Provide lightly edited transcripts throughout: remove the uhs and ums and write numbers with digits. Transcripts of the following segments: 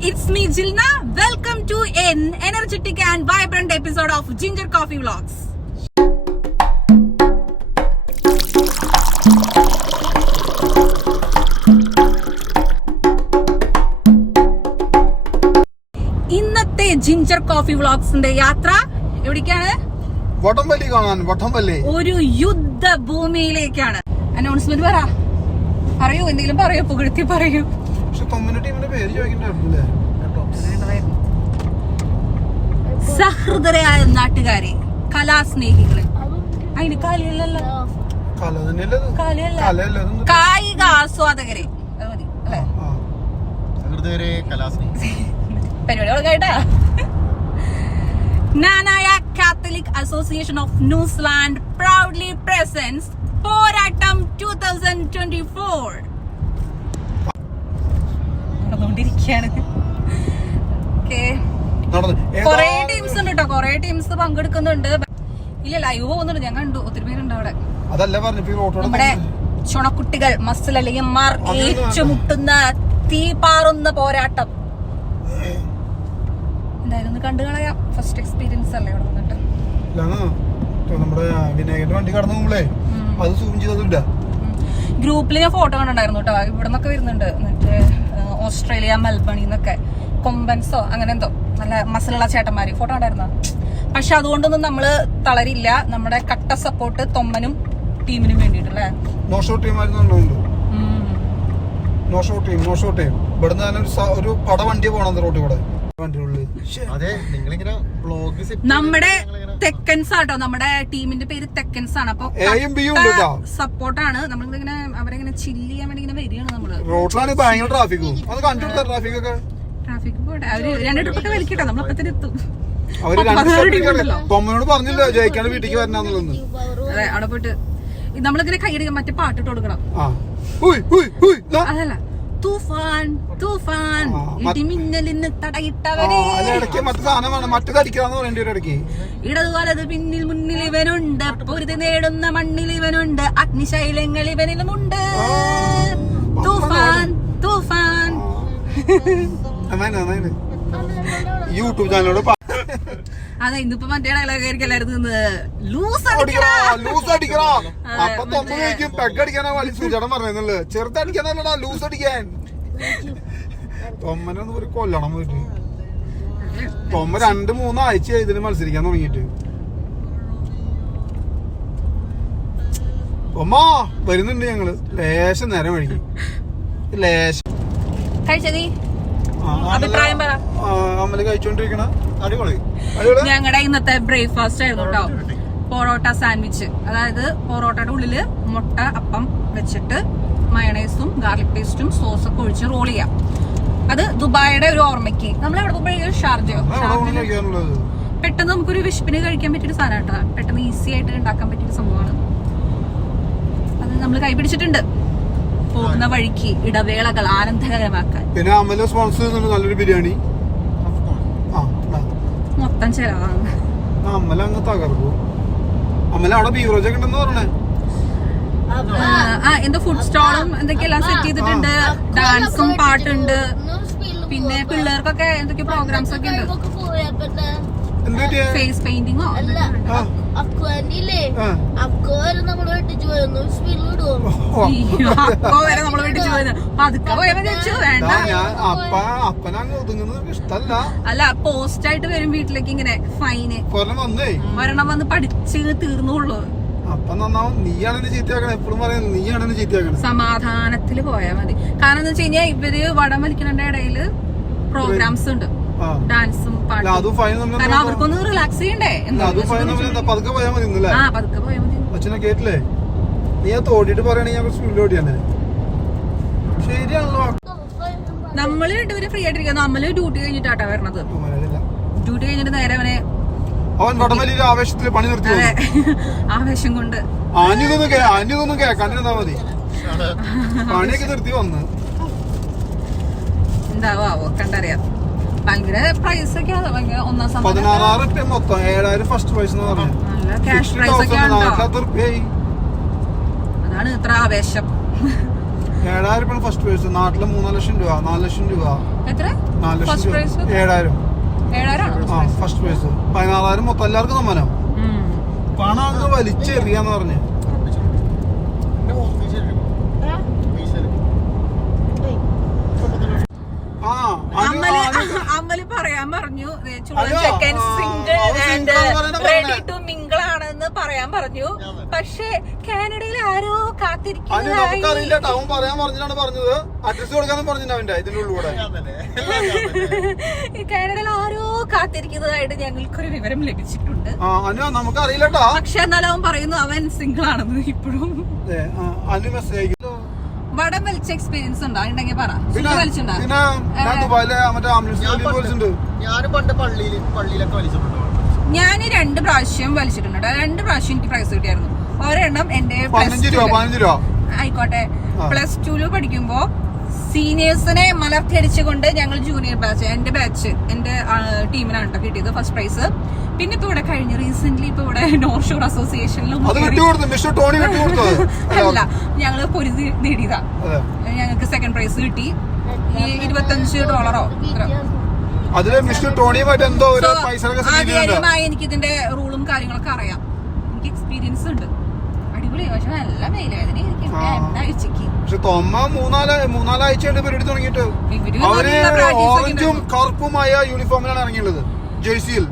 It's me Jilna. Welcome to an energetic and vibrant episode of Ginger Coffee Vlogs. ഇന്നത്തെ ginger coffee വ്ളോഗ്സിന്റെ യാത്ര എവിടേക്കാണ്? വടംവലി കാണാൻ. വടംവലി ഒരു യുദ്ധഭൂമിയിലേക്കാണ്. അനൗൺസ്മെന്റ് പറയൂ, എന്തെങ്കിലും പറയൂ, പുകഴ്ത്തി പറയൂ. സഹൃദരായ നാട്ടുകാരെ, കലാസ്നേഹികളെ, അതിന് കലയല്ലല്ലോ, കായിക ആസ്വാദകരെ, അത് മതി അല്ലേ? പരിപാടികൾ കേട്ടാ. Knanaya Catholic association of New Zealand proudly presence പോരാട്ടം 2024 നടന്നുകൊണ്ടിരിക്കുകയാണ്. കൊറേ ടീംസ് ഉണ്ട് കേട്ടോ, കൊറേ ടീംസ് പങ്കെടുക്കുന്നുണ്ട്. ഇല്ല, ലൈവ് പോകുന്നുണ്ട്, ഞാൻ കണ്ടു, ഒത്തിരി പേരുണ്ട് അവിടെ. നമ്മുടെ ചുണക്കുട്ടികൾ മസ്ലലിയന്മാർ ഏറ്റുമുട്ടുന്ന തീ പാറുന്ന പോരാട്ടം എന്തായാലും ഒന്ന് കണ്ടു കളയാം. ഫസ്റ്റ് എക്സ്പീരിയൻസ് അല്ലേ അവിടെ വന്നിട്ട്. ഗ്രൂപ്പിൽ ഞാൻ ഫോട്ടോ കണ്ടിട്ടുണ്ടായിരുന്നു കേട്ടോ, ഇവിടെ നിന്നൊക്കെ വരുന്നുണ്ട്. മറ്റേ ഓസ്ട്രേലിയ മെൽബണിന്നൊക്കെ കൊമ്പൻസോ അങ്ങനെ എന്തോ നല്ല മസിലുള്ള ചേട്ടന്മാര് ഫോട്ടോ ഉണ്ടായിരുന്നു. പക്ഷെ അതുകൊണ്ടൊന്നും നമ്മള് തളരില്ല. നമ്മുടെ കട്ട സപ്പോർട്ട് തൊമ്മനും ടീമിനും വേണ്ടിട്ടല്ലേ. ഒരു പട വണ്ടി പോണം റോഡിൽ കൂടെ. നമ്മുടെ തെക്കൻസ് ആട്ടോ, നമ്മുടെ ടീമിന്റെ പേര് തെക്കൻസ് ആണ്. അപ്പൊ സപ്പോർട്ടാണ്. നമ്മളിങ്ങനെ അവരെങ്ങനെ ചില്ല് ചെയ്യാൻ വേണ്ടി ഇങ്ങനെ വരികയാണ് നമ്മള്. ട്രാഫിക് പോട്ടെ, അവര് 2 ട്രിപ്പൊക്കെ വലിക്കട്ടെ, നമ്മളപ്പത്തിന് എത്തും. അതെ, അവിടെ പോയിട്ട് നമ്മളിങ്ങനെ കൈയടിക്കാൻ മറ്റേ പാട്ടിട്ട് കൊടുക്കണം. അതല്ല, തൂഫാൻ തൂഫാൻ ഇടിമിന്നലിന് തടയിട്ടവനെ, ഇടതുകാലത് പിന്നിൽ മുന്നിൽ ഇവനുണ്ട്, പൊരുതി നേടുന്ന മണ്ണിൽ ഇവനുണ്ട്, അഗ്നിശൈലങ്ങൾ ഇവനിലുമുണ്ട്. തൂഫാൻ തൂഫാൻ. യൂട്യൂബ് ചാനലോട് അതെ, ഇന്നിപ്പോ മറ്റേ ഡയലോഗായിരിക്കും ലൂസ് ചെറുതടിക്കാനല്ലടാ ലൂസ് അടിക്കാൻ. തൊമ്മനൊന്നും ഒരു കൊല്ലണം പോയിട്ട്. തൊമ്മ 2-3 ആഴ്ച ഇതിന് മത്സരിക്കാൻ തുടങ്ങിയിട്ട്. തൊമ്മ വരുന്നുണ്ട് ഞങ്ങള് ലേശം നേരം വഴിക്ക്. ലേശം അഭിപ്രായം പറ. അമ്മല് കഴിച്ചോണ്ടിരിക്കണ അടിപൊളി. ഞങ്ങളുടെ ഇന്നത്തെ ബ്രേക്ക്ഫാസ്റ്റ് ആയിരുന്നു കേട്ടോ, പൊറോട്ട സാൻഡ്വിച്ച്. അതായത് പൊറോട്ടയുടെ ഉള്ളില് മുട്ട അപ്പം വെച്ചിട്ട് മയണൈസും ഗാർലിക് പേസ്റ്റും സോസൊക്കെ ഒഴിച്ച് റോൾ ചെയ്യാം. അത് ദുബായിയുടെ ഒരു ഓർമ്മയ്ക്ക് നമ്മൾ അവിടെ പോകുമ്പോഴേ ഷാർജയോ പെട്ടെന്ന് നമുക്കൊരു വിശപ്പിന് കഴിക്കാൻ പറ്റിയൊരു സാധനം കേട്ടോ. പെട്ടെന്ന് ഈസി ആയിട്ട് ഉണ്ടാക്കാൻ പറ്റിയൊരു സംഭവമാണ്. അത് നമ്മൾ കൈപിടിച്ചിട്ടുണ്ട് പോകുന്ന വഴിക്ക് ഇടവേളകൾ ആനന്ദകരമാക്കാൻ. പിന്നെ അമല സ്പോൺസർ ചെയ്യുന്നുണ്ട് നല്ലൊരു ബിരിയാണി. മൊത്തം ചെലവാണ്. അമല അങ്ങ് തകർക്കും. അമല അവിടെ ബീവറേജ് ഒക്കെ ഉണ്ടെന്ന് പറഞ്ഞേ. എന്തോ ഫുഡ് സ്റ്റോളും എന്തൊക്കെയെല്ലാം സെറ്റ് ചെയ്തിട്ടുണ്ട്. ഡാൻസും പാട്ടുണ്ട്. പിന്നെ പിള്ളേർക്കൊക്കെ എന്തൊക്കെ പ്രോഗ്രാംസ് ഒക്കെ ഉണ്ട്. ഫേസ് പെയിന്റിങ്ങോ അല്ല, പോസ്റ്റ് ആയിട്ട് വരും വീട്ടിലേക്ക് ഇങ്ങനെ ഫൈന് ഒരെണ്ണം വന്ന് പഠിച്ച് തീർന്നുള്ളൂ. സമാധാനത്തില് പോയാ മതി. കാരണം എന്താ വെച്ച് കഴിഞ്ഞാൽ ഇവര് വടം വലിക്കണ ഇടയില് പ്രോഗ്രാംസ് ഉണ്ട്, ഡാൻസും പാട്ടും. കാരണം അവർക്കൊന്ന് റിലാക്സ് ചെയ്യണ്ടേ. പതുക്കെ പോയാൽ മതി. പതുക്കെ പോയാൽ മതി. അച്ഛനെ കേട്ടില്ലേ? നീ ആ തോടിയിട്ട് പറയണെങ്കിൽ ഞാൻ സ്പീഡിൽ ഓടിയാലേ. ശരിയാണല്ലോ. നമ്മള് രണ്ടുപേരും ഫ്രീ ആയിട്ടിരിക്കുന്നു. നമ്മള് ഡ്യൂട്ടി കഴിഞ്ഞിട്ടാട്ടാ വരണത്. ഡ്യൂട്ടി കഴിഞ്ഞിട്ട് നേരെ അവനെ ആവേശത്തില് പണി നിർത്തി. ആവേശം കൊണ്ട് ആഞ്ഞൊന്നും കേൾക്കാണ്ടിരുന്നാ മതി. പണിയൊക്കെ നിർത്തി വന്ന് എന്താവോ കണ്ടറിയാം. ഭയങ്കര പ്രൈസ് ഒക്കെ ഒന്നാം 16,000 മൊത്തം 7,000 ഫസ്റ്റ് പ്രൈസ് എന്ന് പറഞ്ഞു. ക്യാഷ് പ്രൈസ് ഒക്കെ അതാണ് ഇത്ര ആവേശം. 7,000 ഫസ്റ്റ് പ്രൈസ്. നാട്ടില് 3 ലക്ഷം രൂപ, 4 ലക്ഷം രൂപ. എത്ര? 4 ലക്ഷം രൂപ. 7,000 ഫസ്റ്റ് പ്രൈസ്. 16,000 മൊത്തം എല്ലാവർക്കും സമ്മാനം. പണം അങ്ങ് വലിച്ചെറിയാന്ന് പറഞ്ഞ്. അമ്മല് പറയാൻ പറഞ്ഞു ചെക്കൻ single and ready to mingle ആണെന്ന് പറയാൻ പറഞ്ഞു. പക്ഷെ കാനഡയിൽ ആരോ നമുക്കറിയില്ല. ടൗൺ പറയാൻ പറഞ്ഞിട്ടാണ് പറഞ്ഞത്. അഡ്രസ് കൊടുക്കാന്ന് പറഞ്ഞു അവന്റെ ഇതിന്റെ ഉള്ളിലൂടെ. കാനഡയിൽ ആരോ കാത്തിരിക്കുന്നതായിട്ട് ഞങ്ങൾക്കൊരു വിവരം ലഭിച്ചിട്ടുണ്ട്. നമുക്കറിയില്ല. പക്ഷെ എന്നാലും അവൻ പറയുന്നു അവൻ സിംഗിൾ ആണെന്ന് ഇപ്പോഴും. വടം വലിച്ച എക്സ്പീരിയൻസ് ഉണ്ടോ? ഉണ്ടെങ്കിൽ പറ. ഞാൻ 2 പ്രാവശ്യം വലിച്ചിട്ടുണ്ട്. 2 പ്രാവശ്യം എനിക്ക് പ്രൈസ് കിട്ടിയായിരുന്നു. ഒരെണ്ണം എന്റെ ആയിക്കോട്ടെ +2 പഠിക്കുമ്പോ സീനിയേഴ്സിനെ മലർത്തിയടിച്ചുകൊണ്ട് ഞങ്ങൾ ജൂനിയർ ബാച്ച്, എന്റെ ടീമിനാണ് കേട്ടോ കിട്ടിയത് ഫസ്റ്റ് പ്രൈസ്. പിന്നെ ഇപ്പൊ ഇവിടെ കഴിഞ്ഞ റീസെന്റ് ഇപ്പൊ ഇവിടെ നോർത്ത് ഷോർ അസോസിയേഷനിലും അല്ല ഞങ്ങള് പൊരുതി നേടിയതാ. ഞങ്ങൾക്ക് സെക്കൻഡ് പ്രൈസ് കിട്ടി. $25 ആദ്യമായി എനിക്ക് ഇതിന്റെ റൂളും കാര്യങ്ങളൊക്കെ അറിയാം. എനിക്ക് എക്സ്പീരിയൻസ് ഉണ്ട്. അടിപൊളിയായി. പക്ഷെ നല്ല മെയിലായതിന് ആഴ്ചക്ക്. പക്ഷെ തൊമ്മ 3-4 ആഴ്ചയുണ്ട് പരിപാടി തുടങ്ങിയിട്ട്. അവര് ഓറഞ്ചും കറുപ്പുമായ യൂണിഫോമിലാണ് ഇറങ്ങിയുള്ളത്, ജേഴ്സിയിൽ.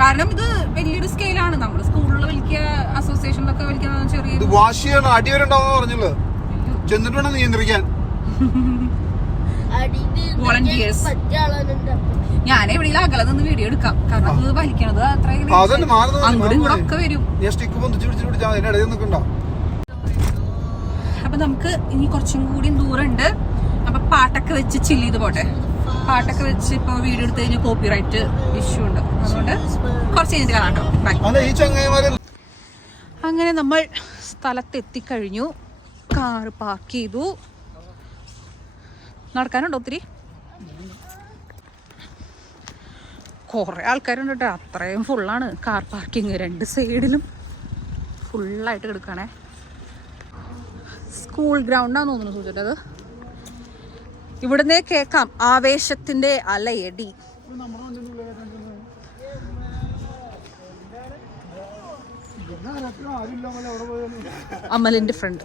കാരണം ഇത് വലിയൊരു സ്കെയിലാണ്. നമ്മൾ സ്കൂളിൽ വലിക്കുക, അസോസിയേഷനിലൊക്കെ വലിക്കുന്ന ചെറിയ വാശിയാണ്. അടിവരുണ്ടാവും പറഞ്ഞുള്ളത്. ചെന്നിട്ട് വേണം നിയന്ത്രിക്കാൻ. വോളണ്ടിയേഴ്സ് ഞാൻ എവിടെയെങ്കിലും അകലെ നിന്ന് വീഡിയോ എടുക്കാം. കാരണം അത് വലിക്കണത് അത്രയും അങ്ങോട്ടും കൂടെ ഒക്കെ വരും. അപ്പൊ നമുക്ക് ഇനി കുറച്ചും കൂടി ദൂരമുണ്ട്. അപ്പൊ പാട്ടൊക്കെ വെച്ച് ചില്ല് ചെയ്ത് പോട്ടെ. പാട്ടൊക്കെ വെച്ച് ഇപ്പൊ വീഡിയോ എടുത്തു കഴിഞ്ഞാൽ കോപ്പിറൈറ്റ് ഇഷ്യൂ ഉണ്ട്. അതുകൊണ്ട് കുറച്ച് കഴിഞ്ഞിട്ട് കാണാം കേട്ടോ. അങ്ങനെ നമ്മൾ സ്ഥലത്തെത്തിക്കഴിഞ്ഞു. കാറ് പാർക്ക് ചെയ്തു. നടക്കാനുണ്ടോ ഒത്തിരി? കുറെ ആൾക്കാരുണ്ട് കേട്ടോ. അത്രയും ഫുള്ളാണ് കാർ പാർക്കിങ്. 2 സൈഡിലും ഫുള്ളായിട്ട് കിടക്കുകയാണേ. സ്കൂൾ ഗ്രൗണ്ടാന്ന് തോന്നുന്നു സൂചിച്ചത്. ഇവിടുന്ന് കേൾക്കാം ആവേശത്തിന്റെ അലയടി. അമലിന്റെ ഫ്രണ്ട്.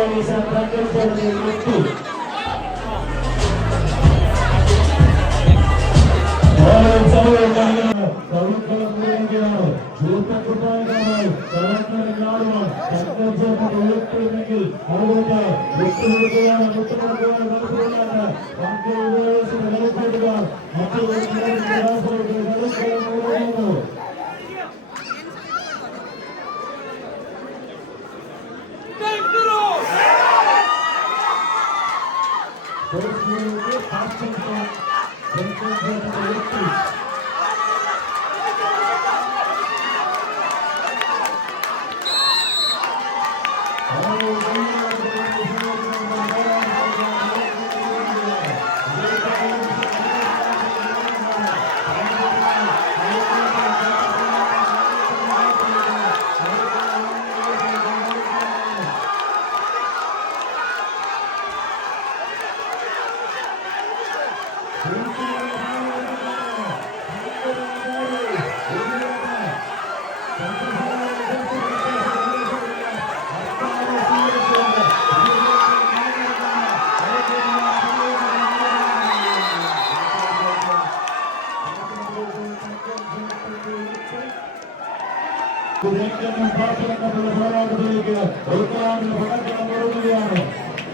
പോരാട്ടത്തിലേക്ക്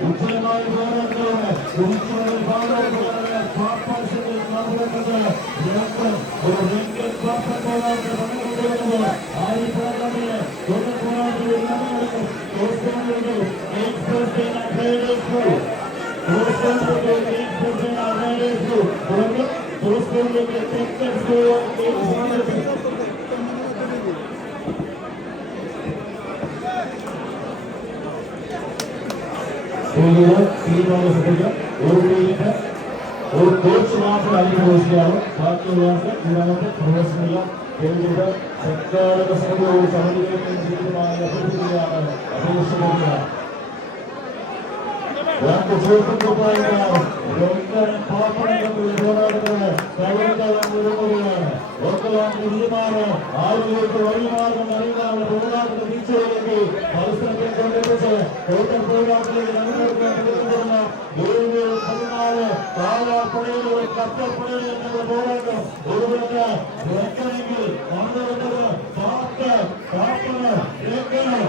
ഉജ്ജ്വലമായ ഒരു കോച്ച് മാത്രം അനുഭവിക്കുകയാണ് ബാക്കിയുള്ളവർക്ക് ഇതിനകത്ത് പ്രവേശനമില്ല. സർക്കാർ സമിതിയോട് സമിതികൾക്ക് ജീവിതമായ അഭ്യർത്ഥിക്കുകയാണ് അപേക്ഷിക്കുകയാണ്. ആളുകൾക്ക് വഴിമാർഗം അറിയാനുള്ള പോരാട്ടത്തിന് തിരിച്ചുവരേക്ക് മത്സരത്തെ കൊണ്ടെത്തിച്ച് ടോട്ടൽ പോരാട്ടത്തിലേക്ക് നൽകുന്ന 7-14 കാലാപ്പുഴയിലൂടെ കപ്പപ്പുഴയിൽ എന്നുള്ള പോരാട്ടം ഒരുവർക്ക് വെക്കണമെങ്കിൽ വന്നിരുന്നത് കാപ്പന് വെക്കണം.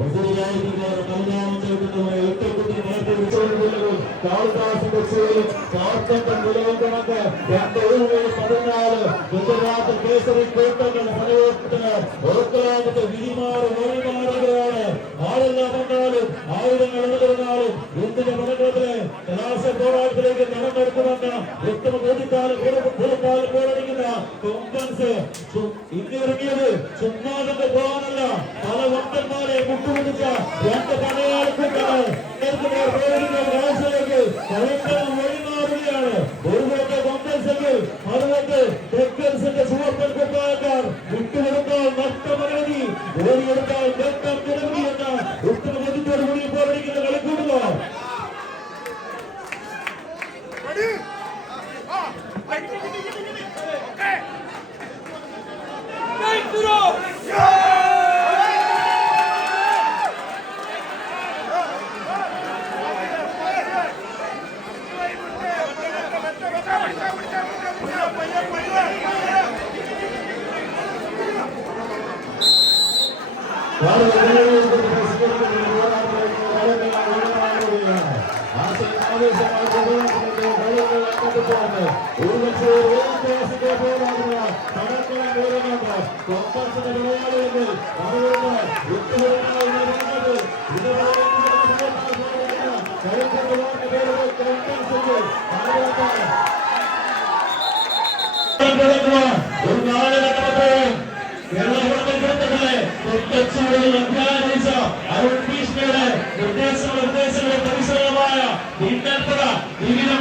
Obrigado. ഗുജറാത്ത് കേസരി കൂട്ടങ്ങളുടെ പടയോട്ടത്തിന് ഓർക്കലാമത്തെ വിധിമാറുകയാണ്. ആരെല്ലാം വന്നാലും ആയുധങ്ങൾ ഉണർന്നാലും എന്തിന്റെ പടക്കത്തിലെ കലാശ പോരാട്ടത്തിലേക്ക് നടന്നെടുക്കുമെന്ന് ഉത്തമ ബോധിക്കാലം പോരടിക്കുന്ന കോൺഫറൻസ് ഇന്നിറങ്ങിയത് ചുമ്മാതെ പോകാനല്ല. പല വമ്പന്മാരെ മുട്ടുപിടിച്ച രണ്ട് പടയാളിക്കൂട്ടാണ് കാഴ്ചയിലേക്ക് വഴിമാറുകയാണ്. ഒരു വോട്ട് കോൺഗ്രസ് മറുപട്ട് ടെക്കൻസിന്റെ ചുവപ്പൻ കുപ്പായക്കാർ വിട്ടുകൊടുത്താൽ നഷ്ടമനവധി ഓടിയെടുത്താൽ നേട്ടം നിരവധി എന്ന ഉത്തമ ബോധ്യത്തോടുകൂടി പോരടിക്കുന്ന കളിക്കൂട്ടുകാർ. നിർദ്ദേശങ്ങളുടെ പരിസരമായ ഭിന്നത വിവിധം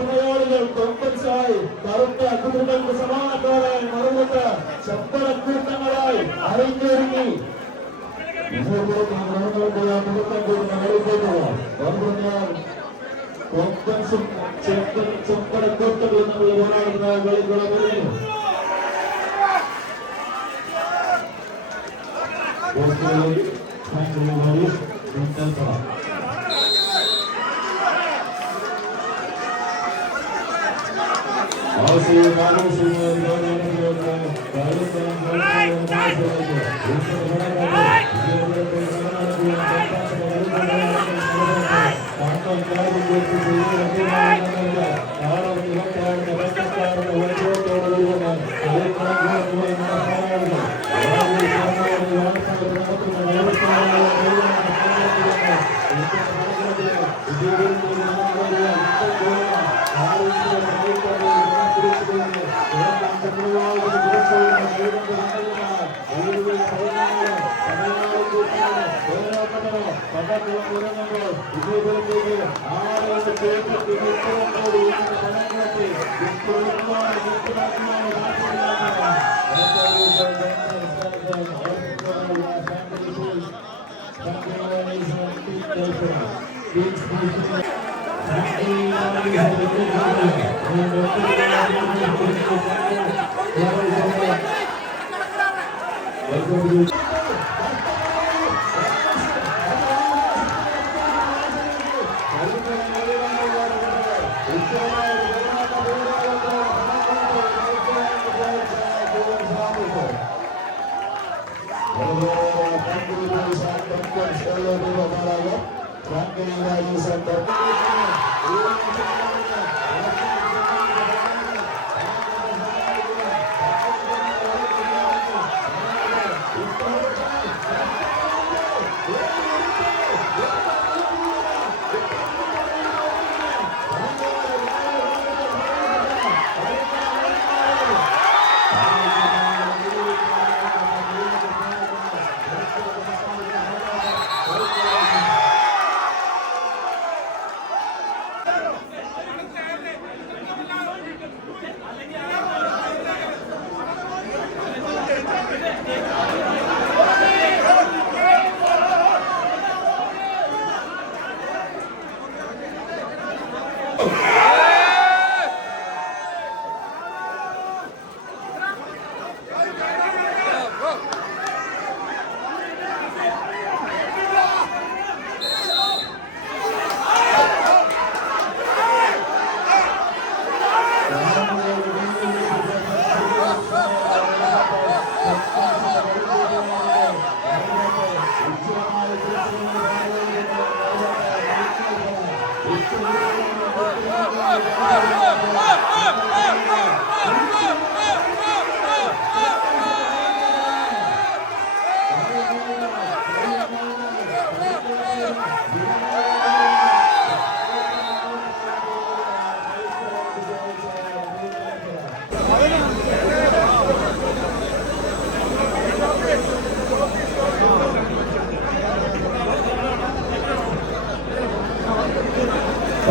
മലയാളികൾ കോൺഗ്രസായി കറുത്ത കുതിരകൾക്ക് സമാനക്കാരായി മറുപട്ട് ശമ്പളക്കൂട്ടങ്ങളായി അരങ്ങൊരുങ്ങി കോൺഗ്രസും ശമ്പളക്കൂട്ടങ്ങളും നമ്മൾ പോരാടുന്ന കളികളും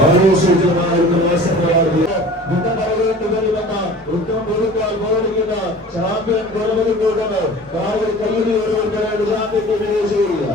ആഘോഷിക്കുന്നതായിരുന്ന മത്സരങ്ങളായിരുന്നു വിധ പറയേണ്ടി വരുമെന്ന ഉത്തം കൊടുക്കാൻ പോരടിക്കുന്ന ചാമ്പ്യൻ ഗോലമതി കൂട്ടങ്ങൾ കാവൽ കയ്യിൽ ഓരോരുത്തരായിട്ട് ശാന്തിക്ക് വിജയിച്ചിരിക്കുക.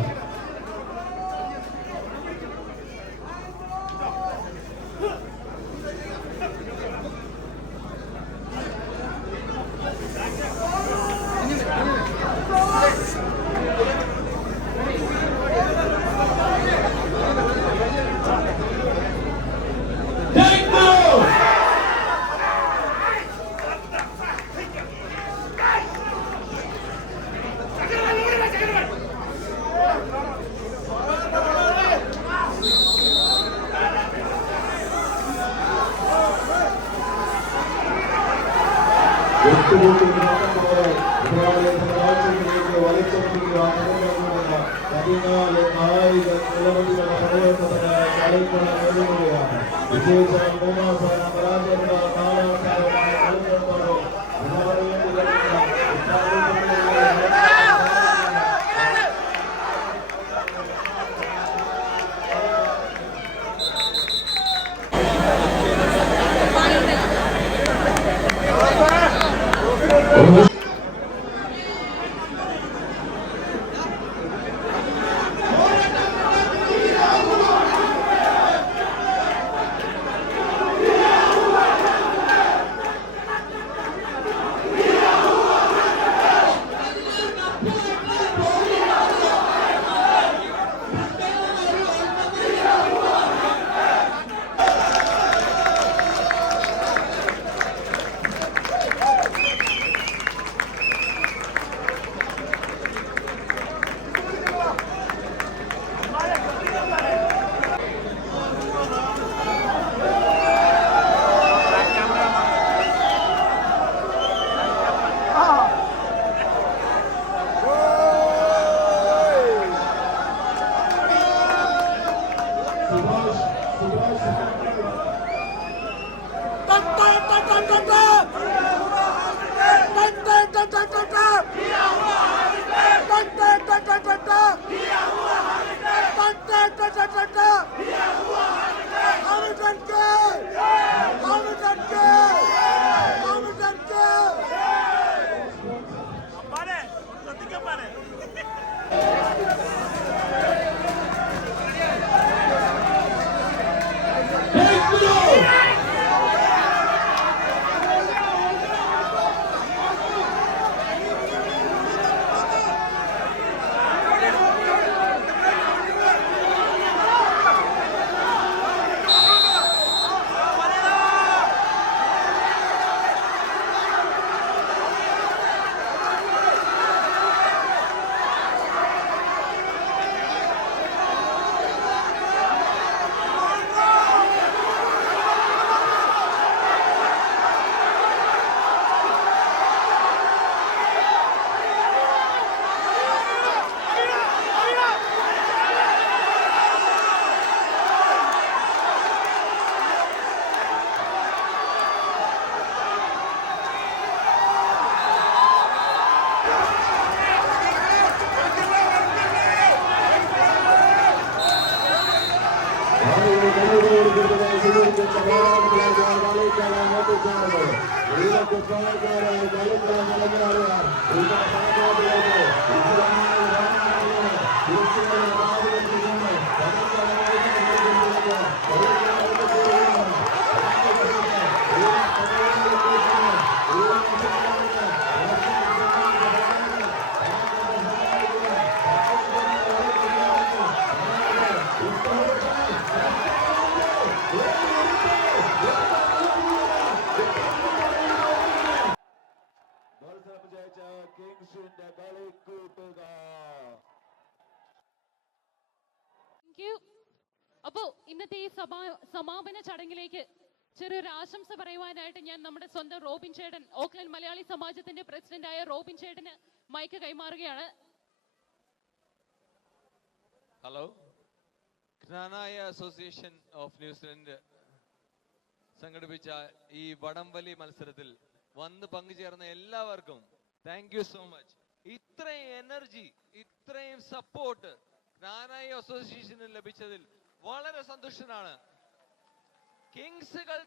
അപ്പോ ഇന്നത്തെ ഈ സമാപന ചടങ്ങിലേക്ക് ചെറിയൊരു ആശംസ പറയുവാനായിട്ട് ഞാൻ നമ്മുടെ സ്വന്തം റോബിൻ ചേട്ടൻ, ഓക്ലൻഡ് മലയാളി സമാജത്തിന്റെ പ്രസിഡന്റായ റോബിൻ ചേട്ടന് മൈക്ക് കൈമാറുകയാണ്. Hello, Knanaya association of New Zealand സംഘടിപ്പിച്ച ഈ വടംവലി മത്സരത്തിൽ വന്ന് പങ്കുചേർന്ന എല്ലാവർക്കും താങ്ക് യു സോ മച്ച്. ഇത്രയും എനർജി, ഇത്രയും സപ്പോർട്ട് ജ്ഞാനായ അസോസിയേഷന് ലഭിച്ചതിൽ വളരെ സന്തുഷ്ടനാണ്. കിങ്സുകൾ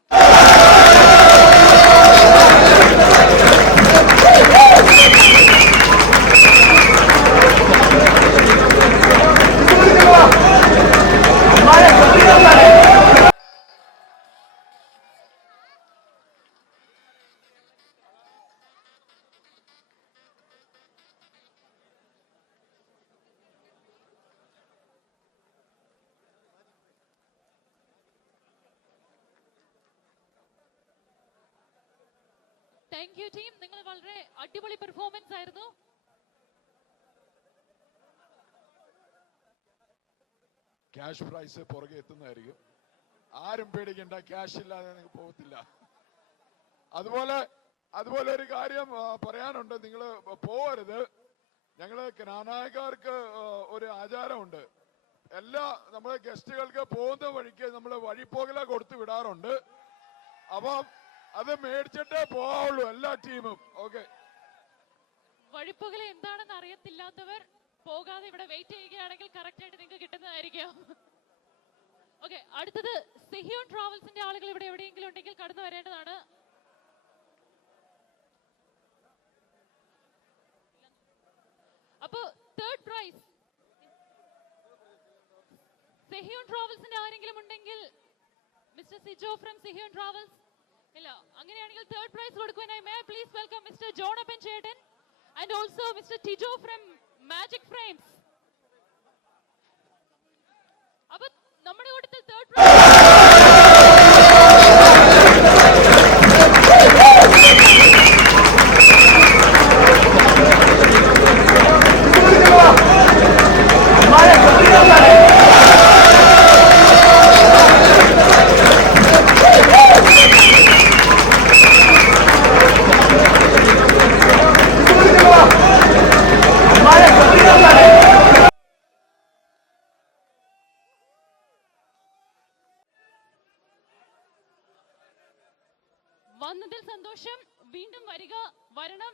താങ്ക് യു ടീം, നിങ്ങൾ വളരെ അടിപൊളി പെർഫോമൻസ് ആയിരുന്നു. ക്യാഷ് പ്രൈസ് പുറകെ എത്തുന്നതായിരിക്കും. ആരും പേടിക്കണ്ട, ക്യാഷ് ഇല്ലാതെ നിങ്ങൾക്ക് പോകത്തില്ല. അതുപോലെ ഒരു കാര്യം പറയാനുണ്ട്, നിങ്ങൾ പോകരുത്. ഞങ്ങള് ജ്ഞാനായക്കാർക്ക് ഒരു ആചാരമുണ്ട്, എല്ലാ നമ്മളെ ഗസ്റ്റുകൾക്ക് പോകുന്ന വഴിക്ക് നമ്മൾ വഴിപ്പോകല കൊടുത്തു വിടാറുണ്ട്. അപ്പം അത് മേടിച്ചിട്ടേ പോവുള്ളൂ എല്ലാ ടീമും. ഓക്കെ, വഴിപ്പുകല എന്താണെന്ന് അറിയത്തില്ലാത്തവർ പോകാതെ ഇവിടെ വെയിറ്റ് ചെയ്യുകയാണെങ്കിൽ കറക്റ്റ് ആയിട്ട് നിങ്ങൾക്ക് കിട്ടുന്നതായിരിക്കും. ഓക്കെ, അടുത്തത് സിഹിയോൺ ട്രാവൽസിന്റെ ആളുകൾ ഇവിടെ എവിടെയെങ്കിലും ഉണ്ടെങ്കിൽ കടന്നു വരേണ്ടതാണ്. അപ്പോ തേർഡ് പ്രൈസ് സിഹിയോൺ ട്രാവൽസിന്റെ ആരെങ്കിലും ഉണ്ടെങ്കിൽ, Mr Sijo from Sehion travels. ഇല്ല, അങ്ങനെയാണെങ്കിൽ തേർഡ് പ്രൈസ് കൊടുക്കുവാനായി may please welcome Mr Johnappan ചേട്ടൻ and also Mr Tijo from magic frames. അപ്പൊ നമ്മുടെ കൂട്ടത്തിൽ തേർഡ് പ്രൈസ് വന്നതിൽ സന്തോഷം. വീണ്ടും വരണം.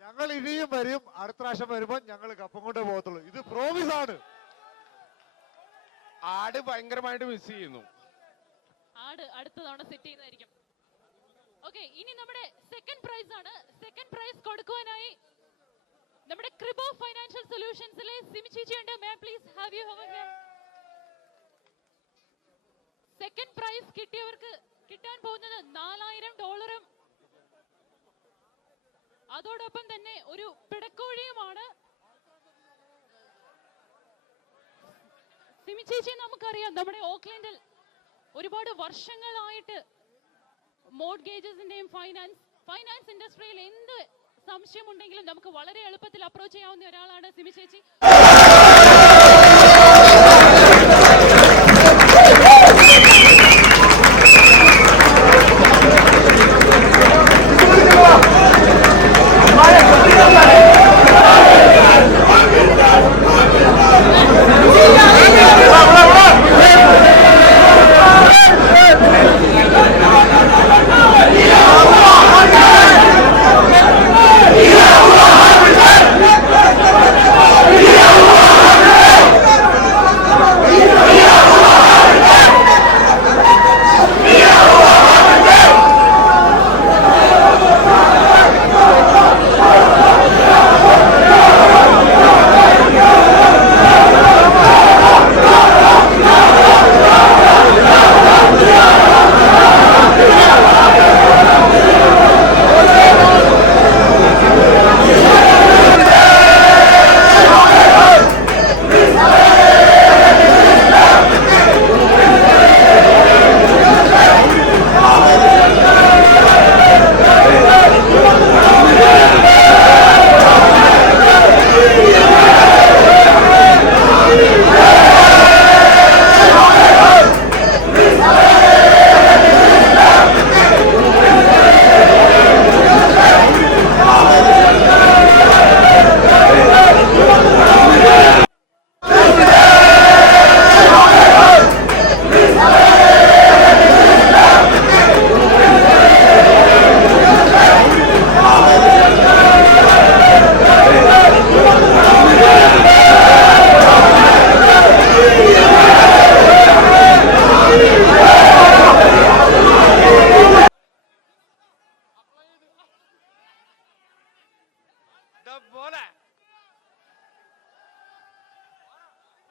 ഞങ്ങൾ ഇനിയും വരും. അടുത്ത പ്രാവശ്യം വരുമ്പോൾ ഞങ്ങൾ കപ്പം കൊണ്ടേ പോകത്തുള്ളൂ. ഇത് പ്രോമിസ് ആണ്. ആട് ഭയങ്കരമായിട്ട് മിസ് ചെയ്യുന്നു. ആട് അടുത്ത തവണ സെറ്റ് ചെയ്യുന്നതായിരിക്കും. ഓക്കെ, ഇനി നമ്മുടെ സെക്കൻഡ് പ്രൈസ് ആണ്. സെക്കൻഡ് പ്രൈസ് കൊടുക്കുവാനായി നമ്മുടെ ക്രിബോ ഫൈനാൻഷ്യൽ സൊല്യൂഷൻസിലെ സിമി ചേച്ചിയുണ്ട്. May please have you over here. Second prize കിട്ടിയവർക്ക് കിട്ടാൻ പോകുന്നത് $4000 അതോടൊപ്പം തന്നെ ഒരു പിടക്കോഴിയുമാണ്. സിമി ചേച്ചി നമുക്കറിയാം, നമ്മുടെ ഓക്ലൻഡിൽ ഒരുപാട് വർഷങ്ങളായിട്ട് മോർഗേജസിന്റെയും ഫൈനാൻസ് ഇൻഡസ്ട്രിയിൽ എന്ത് സംശയമുണ്ടെങ്കിലും നമുക്ക് വളരെ എളുപ്പത്തിൽ അപ്രോച്ച് ചെയ്യാവുന്ന ഒരാളാണ് സിമി ചേച്ചി.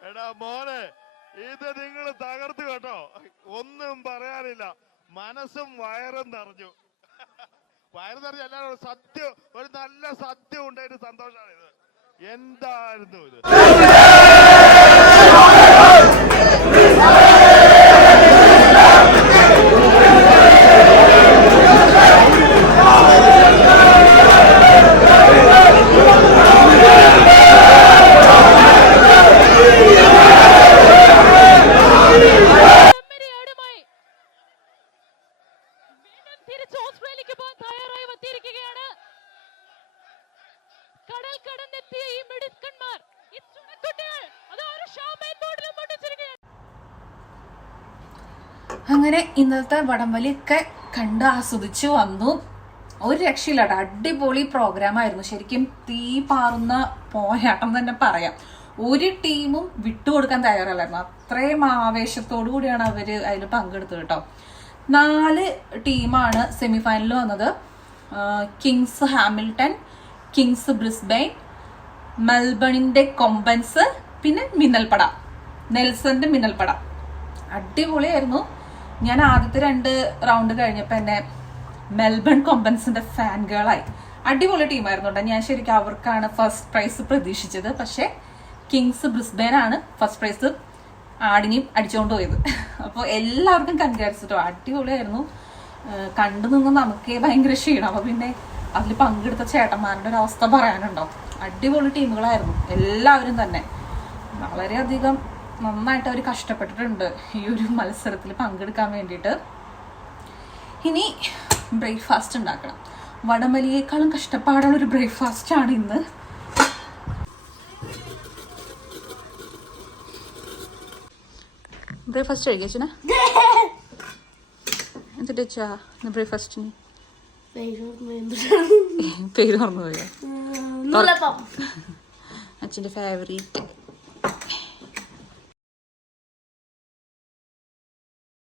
എടാ മോനെ, ഇത് നിങ്ങൾ തകർത്ത് കേട്ടോ, ഒന്നും പറയാനില്ല. മനസ്സും വയറും നിറഞ്ഞു. വയറ് നിറഞ്ഞ എല്ലാവരും സദ്യ, ഒരു നല്ല സദ്യ ഉണ്ടായിട്ട് സന്തോഷമാണ് ഇത്. എന്തായിരുന്നു ഇത്? തിരിച്ച് ഓസ്ട്രേലിയക്ക് പോകാൻ തയ്യാറായി എത്തിയിരിക്കുകയാണ്. കടൽ കടന്നെത്തിയ ഈ മിടുക്കന്മാർ, ഈ ചുണക്കുട്ടികൾ, അതൊരു ഷാമ്പയിൻ ബോട്ടിലും പൊട്ടിച്ചിരിക്കുകയാണ്. അങ്ങനെ ഇന്നത്തെ വടംവലിയൊക്കെ കണ്ട് ആസ്വദിച്ചു വന്നു. ഒരു രക്ഷയില്ലാട്ടോ, അടിപൊളി പ്രോഗ്രാം ആയിരുന്നു. ശരിക്കും തീ പാറുന്ന പോരാട്ടം തന്നെ പറയാം. ഒരു ടീമും വിട്ടുകൊടുക്കാൻ തയ്യാറല്ലായിരുന്നു. അത്രയും ആവേശത്തോടു കൂടിയാണ് അവര് അതിൽ പങ്കെടുത്തത് കേട്ടോ. 4 ടീമാണ് സെമിഫൈനലിൽ വന്നത്. കിങ്സ് ഹാമിൽട്ടൺ, കിങ്സ് ബ്രിസ്ബെയിൻ, മെൽബണിന്റെ കൊമ്പൻസ്, പിന്നെ മിന്നൽപ്പട, നെൽസന്റെ മിന്നൽപ്പട. അടിപൊളിയായിരുന്നു. ഞാൻ ആദ്യത്തെ 2 റൗണ്ട് കഴിഞ്ഞപ്പോൾ എന്നെ മെൽബൺ കൊമ്പൻസിന്റെ ഫാൻ ഗേളായി. അടിപൊളി ടീമായിരുന്നു കേട്ടോ. ഞാൻ ശരിക്കും അവർക്കാണ് ഫസ്റ്റ് പ്രൈസ് പ്രതീക്ഷിച്ചത്. പക്ഷെ കിങ്സ് ബ്രിസ്ബെയിൻ ആണ് ഫസ്റ്റ് പ്രൈസ് ആടിനെയും അടിച്ചുകൊണ്ട് പോയത്. അപ്പോൾ എല്ലാവർക്കും കൺഗ്രാറ്റ്സ്. അടിപൊളിയായിരുന്നു. കണ്ടു നിന്ന് നമുക്കേ ഭയങ്കര ക്ഷീണം. അപ്പോൾ പിന്നെ അതിൽ പങ്കെടുത്ത ചേട്ടന്മാരുടെ ഒരു അവസ്ഥ പറയാനുണ്ടോ. അടിപൊളി ടീമുകളായിരുന്നു എല്ലാവരും തന്നെ. വളരെയധികം നന്നായിട്ട് അവർ കഷ്ടപ്പെട്ടിട്ടുണ്ട് ഈ ഒരു മത്സരത്തിൽ പങ്കെടുക്കാൻ വേണ്ടിയിട്ട്. ഇനി ബ്രേക്ക്ഫാസ്റ്റ് ഉണ്ടാക്കണം. വടംവലിയേക്കാളും കഷ്ടപ്പാടുള്ള ഒരു ബ്രേക്ക്ഫാസ്റ്റ് ആണ് ഇന്ന്. ബ്രേക്ക്ഫാസ്റ്റ് കഴിക്കാ എന്നിട്ടാ ബ്രേക്ക്ഫാസ്റ്റിന് പേര് മറന്നു പോയോ? അച്ഛൻ്റെ ഫേവറേറ്റ്